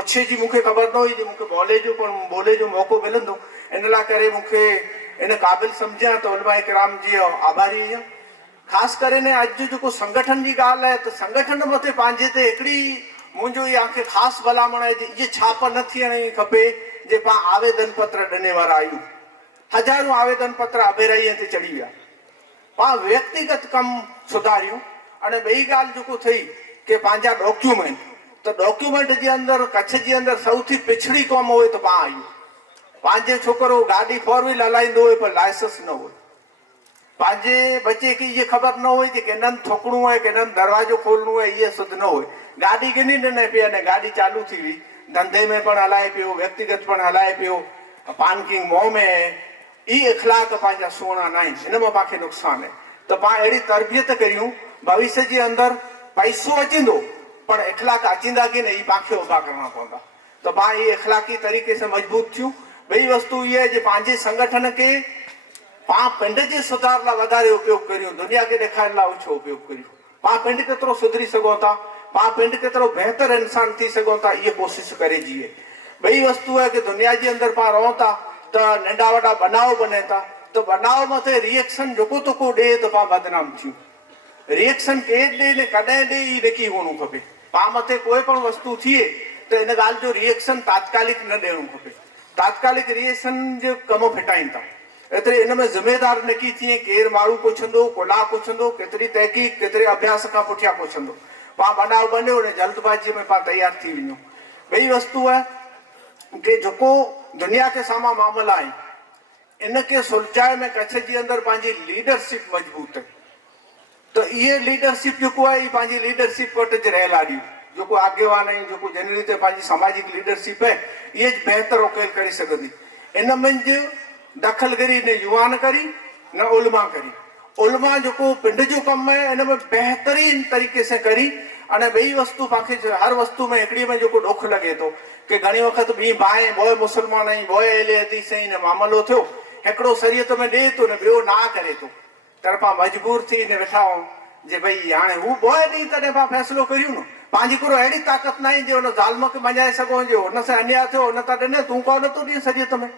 पुछे जी मूंखे ख़बर न हुई, मूंखे बोले जो मौक़ो मिलंदो, इन लाइ करे मूंखे इन क़ाबिल सम्झिया त उलमा किराम जी आभारी आहियां। ख़ासि करे ने अॼु जेको संगठन जी ॻाल्हि आहे, त संगठन मथे पंहिंजे ते हिकिड़ी मुंहिंजो इहा आंखे ख़ासि भलामण आहे, इहा छाप न थियणी खपे जे पाण आवेदन पत्र ॾिने वारा आहियूं। हज़ारों आवेदन पत्र अभेराईअ ते चढ़ी विया, पाण व्यक्तिगत कमु सुधारियूं। अने ॿई ॻाल्हि जेको थी कि पंहिंजा डॉक्यूमेंट, त डॉक्यूमेंट जे अंदरि कच्छ जे अंदरि सौथी पिछड़ी क़ौम हुए त पाण आहियूं। पंहिंजे छोकिरो गाॾी 4 व्हील हलाईंदो हुए पर लाइसेंस न हुओ। पंहिंजे बच्चे खे इहा ख़बर न हुई कि किननि थोकणो आहे, किननि दरवाज़ो खोलणो आहे, इहे सुध न हुई। गाॾी गिनी ॾिने पिया अने गाॾी चालू थी हुई, धंधे में पण हलाए पियो, व्यक्तिगत पण हलाए पियो, पानकिंग मोह में। ई इख़लाक पंहिंजा सुहिणा न आहिनि, हिन मां पाणखे नुक़सानु आहे। त पाण अहिड़ी तरबियत करियूं, भविष्य जे अंदरि पैसो अचंदो पर इख़लाक अचंदा की न, ई पाणखे उभा करणा पवंदा। त पाण इहे इख़लाक़ी तरीक़े सां मज़बूत थियूं। ॿई वस्तु इहा आहे जे पंहिंजे संगठन खे पाण पिंड जे सुधार लाइ वधारे उपयोग करियूं, दुनिया खे ॾेखारण लाइ ओछो उपयोग करियूं। पाण पिंड केतिरो सुधरी सघूं था, पाण पिंड केतिरो बहितर इंसान थी सघूं था, इहा कोशिशि करे जीए। ॿई वस्तु आहे कि दुनिया जे अंदरि पाण रहूं था त नंढा वॾा बनाव बने था, त बनाव मथे रिएक्शन जेको तोको ॾे त पाण बदनाम थियूं। रिएक्शन केरु ॾे न कॾहिं ॾे, ई लिखी हुअणु खपे। पाण मथे कोई पण वस्तु थिए त इन ॻाल्हि जो रिएक्शन तात्कालिक न ॾियणो खपे। तात्कालिक रिएक्शन जो कमु फिटाइनि था। एतिरे इन में ज़िमेदार न की थिए, केरु माण्हू पुछंदो, कोला पुछंदो, केतिरी तहक़ीक़, केतिरे अभ्यास खां पुठियां पुछंदो, पाण बनाव बनियो ऐं जल्दबाज़ीअ में पाण तयारु थी वञूं। ॿई वस्तु आहे कि जेको दुनिया के साम्हूं मामला आहिनि, इनखे सुलझाए में कच्छ जे अंदरि पंहिंजी लीडरशिप मज़बूत आहे। त इहे लीडरशिप जेको आहे, इहा पंहिंजी लीडरशिप वटि ज रहियल आहे। जेको आगेवान आहियूं, जेको जनरली ते पंहिंजी सामाजिक लीडरशिप आहे, इहे बहितर उकेल करे सघंदी। इन मंझि दख़लगिरी न युवा न करी, न उलमा करी। उलमा जेको पिंड जो कमु आहे, इन में बहितरीन तरीक़े सां करी। अने ॿई वस्तु पाणखे हर वस्तु में हिकिड़ी में जेको ॾुख लॻे थो कि घणी वक़्तु ॿी बाहि बोए मुस्लमान आहीं, बोए अहले हदीस आहीं, न मामिलो थियो, हिकिड़ो शरीयत में ॾे थो न ॿियो ना करे थो, त पाण मजबूर थी न वेठा आहियूं जे भई हाणे हू बोए ॾेई तॾहिं पाण फ़ैसिलो करियूं न। पंहिंजी को अहिड़ी ताक़त न आहे जे हुन ज़ालिम खे मञाए सघूं, जे हुन सां अन्याय थियो, हुन त ॾिने, तूं कोन नथो ॾिए शरीयत में।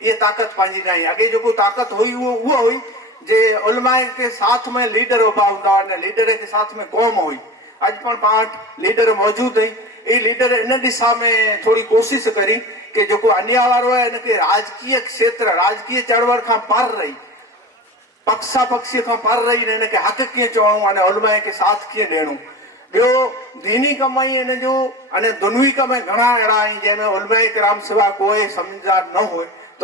इहा ताक़त पंहिंजी न आहे। अॻे जेको ताक़त हुई उहा हुई जे उलमा के साथ में लीडर उभा हूंदा हुआ, लीडर के साथ में क़ौम हुई। अॼु पण पाण वटि लीडर मौजूदु आहिनि। ई लीडर इन दिशा में थोरी कोशिशि करी कि जेको अन्याय वारो आहे, इनखे राजकीय क्षेत्र, राजकीय चढ़वड़ खां पर रही, पक्षा पक्षी खां पर रही हिनखे हक़ कीअं चवणो आहे, उलमा के साथ कीअं ॾियणो। ॿियो दीनी कम ई हिन जो, अने दुनवी कम घणा अहिड़ा आहिनि जंहिंमें उलमा किराम सिवा कोई सम्झदार न हुए, त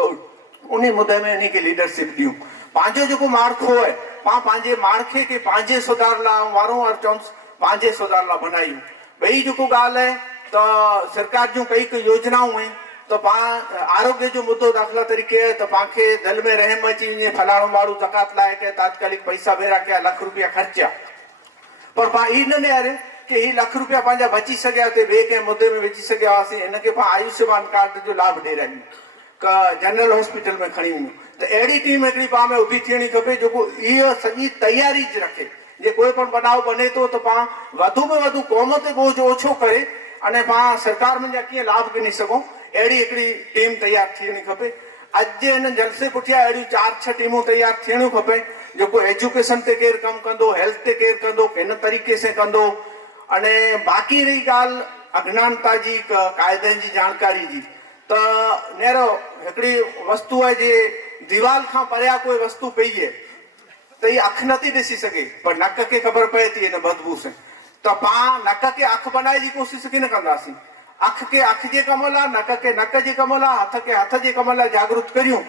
उन मुदे में इनखे लीडरशिप ॾियूं। पंहिंजो जेको माड़खो आहे, पाण पंहिंजे माड़खे खे पंहिंजे सुधार लाइ वारंवार चवंसि पंहिंजे सुधार लाइ बनायूं। ॿई जेको ॻाल्हि आहे त सरकार जूं कई योजनाऊं आहिनि, त पाण आरोग्य जो मुद्दो दाख़िला तरीक़े आहे, त पाणखे दिलि में रहम अची वञे, फलाणो माण्हू ज़कात लाइ के तात्कालिक पैसा भेरा कया, लख रुपया ख़र्चा, पर पाण ई न ॾियारे कि ही लख रुपया पंहिंजा बची सघिया ते ॿिए कंहिं मुदे में विझी सघिया हुआसीं। हिनखे पाण आयुष्मान कार्ड जो लाभ ॾेई रहियूं, जनरल हॉस्पिटल में खणी वञूं। त अहिड़ी टीम हिकिड़ी पाण में उभी थियणी खपे जेको इहा सॼी तयारी रखे, जे कोई पण बनाव बने थो त पाण वधि में वधि क़ौम ते बोझ ओछो करे अने पाण सरकार में जा कीअं लाभ गिनी सघूं, अहिड़ी हिकिड़ी टीम तयारु थियणी खपे। अॼु जे हिन जलसे पुठियां अहिड़ियूं 4-6 टीमूं तयारु थियणियूं खपे, जेको एजुकेशन ते केरु कमु कंदो, हेल्थ ते केरु कंदो, किन तरीक़े सां कंदो। अने बाक़ी रही ॻाल्हि अज्ञानता जी, क़ाइदनि जी जानकारी जी, त नेरो हिकिड़ी वस्तु आहे जे दीवार खां परियां कोई वस्तु पई आहे त इहा अखि नथी ॾिसी सघे, पर नक खे ख़बर पए थी हिन बदबू सां। त पाण नक खे अखि बनाए जी कोशिशि कीन कंदासीं। अखि खे अखि जे कम लाइ, नक खे नक जे कम लाइ, हथ खे हथ जे कम लाइ जागरूक करियूं।